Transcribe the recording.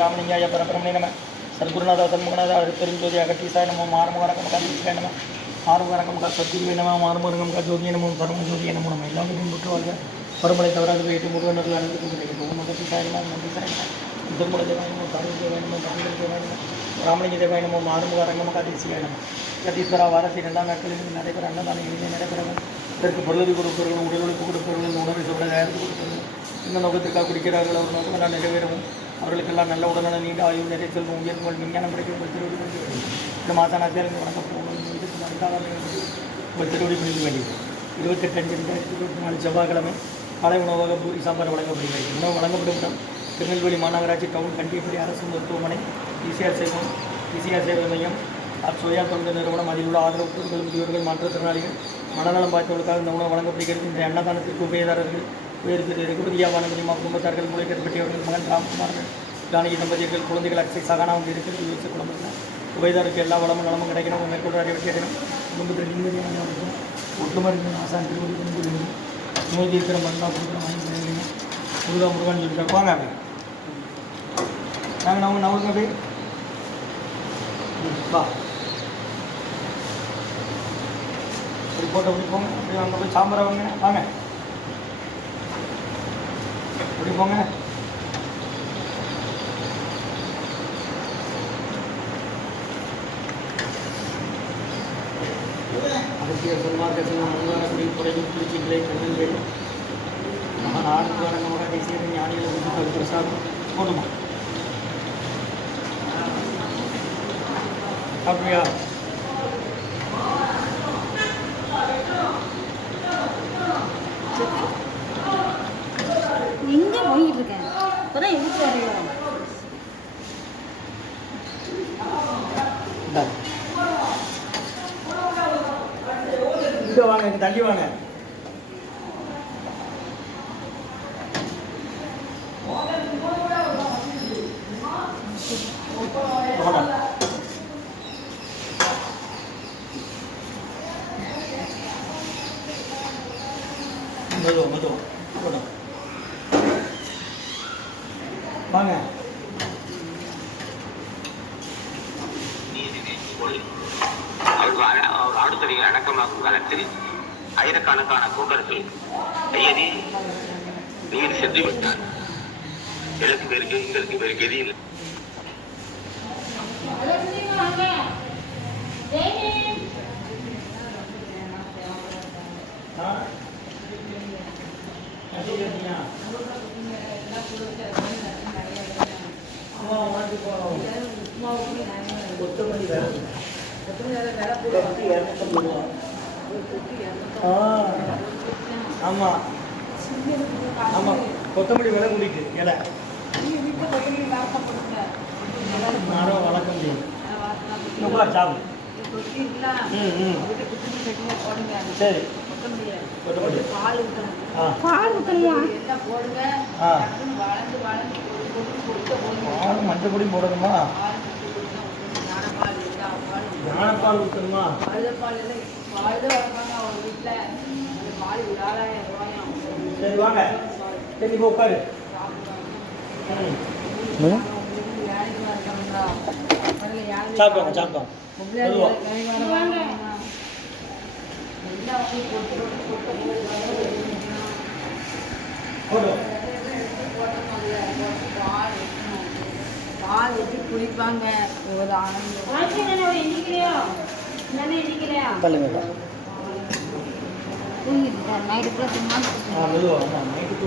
ராமலிங்காய பரபிரமணே நம சர்க்குருநாத சண்முகநாத அருப்பெருஞ்சோதி அகத்தீசாய நமோ மாறுமுகரகம் காத்தீசாய நம ஆறுமுகரகம் கா சத்குருவே நம மாறுமுகரகம் கா ஜோதிய நமோ சர்வஜோதிய நமோ நம்ம எல்லாத்தையும் முற்றுவாங்க பரமலை தவறாக போயிட்டு முருகனர்கள் அனைத்து கிடைக்கும் அகத்தீசாய நம நந்தீசாய நம திருமல தேவாயனமோ சாமி தேவாயனமோ தமிழ் தேவாயனமோ ராமலிங்க தேவாயனமோ மாறுமுகரகம் காத்தீசியாய நம கத்தீஸ்வரா வாரத்தில் 2ஆம் நாட்களில் நடைபெற அன்னதான இனிமே நடைபெறவும் இதற்கு பொருளதி கொடுப்பவர்களும் உடலுழைப்பு கொடுப்பவர்களும் உணவை சொல்ல தயாரித்து கொடுப்பவர்களும் இந்த நோக்கத்திற்காக குடிக்கிறார்கள் அவர் நோக்கமெல்லாம் நிறைவேறவும் அவர்களுக்கெல்லாம் நல்ல உடல்நல நீண்ட ஆய்வு நிறைய செல்வம் உயர்வுகள் விஞ்ஞானம் கிடைக்கும் உங்கள் திருவடி பண்ணி வேண்டும் இந்த மாசானாத்தியாருக்கு வணக்கம் போகணும் இதுக்கு உங்கள் திருவடி பண்ணி வேண்டியது 28/5/2024 செவ்வாய்க்கிழமை காலை உணவாக பூரி சாம்பார் வழங்கப்படுகிறது உணவு வழங்கப்படும் இடம் திருநெல்வேலி மாநகராட்சி டவுன் கண்டியப்படி அரசு மருத்துவமனை இசிஆர் சேவை மையம் சுயா தொண்டு நிறுவனம் அதில் உள்ள ஆதரவு பொருட்கள் முதியோர்கள் மாற்றுத்திறனாளிகள் மனநலம் பாய்த்தவர்களுக்காக இந்த உணவு வழங்கப்படுகிறது இந்த அன்னதானத்திற்கு உபயதாரர்கள் உயர்திரு ரகுபதியா வானதிரிமா குடும்பத்தார்கள் மூளைக்கற்பட்டியவர்கள் மகன் ராம்குமார்கள் ஜானகி தம்பதியர்கள் குழந்தைகள் அக்ஷய் சகானா வந்து இருக்கிறது யோசிச்ச குடும்பத்தில் உபயதாருக்கு எல்லா வளமும் நலமும் கிடைக்கணும் மேற்கொண்டு அறிவிக்க கிடைக்கணும் குடும்பத்தில் நிம்மதியாக இருக்கும் ஒட்டுமருந்து ஆசான் திருவடி கொண்டு வேண்டும் நோய் இருக்கிற மருந்தா கொடுக்குற வாங்கி கிடைக்கிறீங்க முருகன் சொல்லிட்டு வாங்க நாங்கள் நவருங்க போய் வா அப்படி போட்டு அப்படி போங்க அப்படி அங்கே போய் சாம்பார் வாங்க வாங்க அப்படி போங்க அரசியல் சன்மார்க்கத்தில் அனுதானப்படி குறையும் திருச்சிகளை கண்ணன் வேண்டும் மகன் ஆனந்தவரங்கமாக தேசிய ஞானிகள் பிரசாதம் போதுமா அப்படியா எங்கே போயிட்டு இருக்கேன் இப்போதான் எதுக்கு வரையும் இங்கே வாங்க இங்கே தள்ளி வாங்க மது வாங்க அவர் ஆடுதடிகள் அடக்கமாக்கும் காலத்தில் ஆயிரக்கணக்கான தொண்டர்கள் கையதி நீர் சென்று விட்டார். எனக்கு பேருக்கு எங்களுக்கு பேரு கதி இல்லை. ஆமாம் ஆமாம் கொத்தமல்லி விலை கூட்டிட்டு இலை மரம் வளர்க்க முடியும் சாப்பிடு. சரி கொத்தமல்லி பால் ஊற்றணுமா பால் மஞ்சப்பொடி போடணுமா ஞானப்பால் ஊற்றணுமா சரி வாங்க சரி இப்போ உட்காரு சாப்பிடுவாங்க சாப்பிடுவாங்க பால் ஊற்றி குடிப்பாங்க ஒரு ஆனந்தம் நைட்டு கூட சும்மா நைட்டு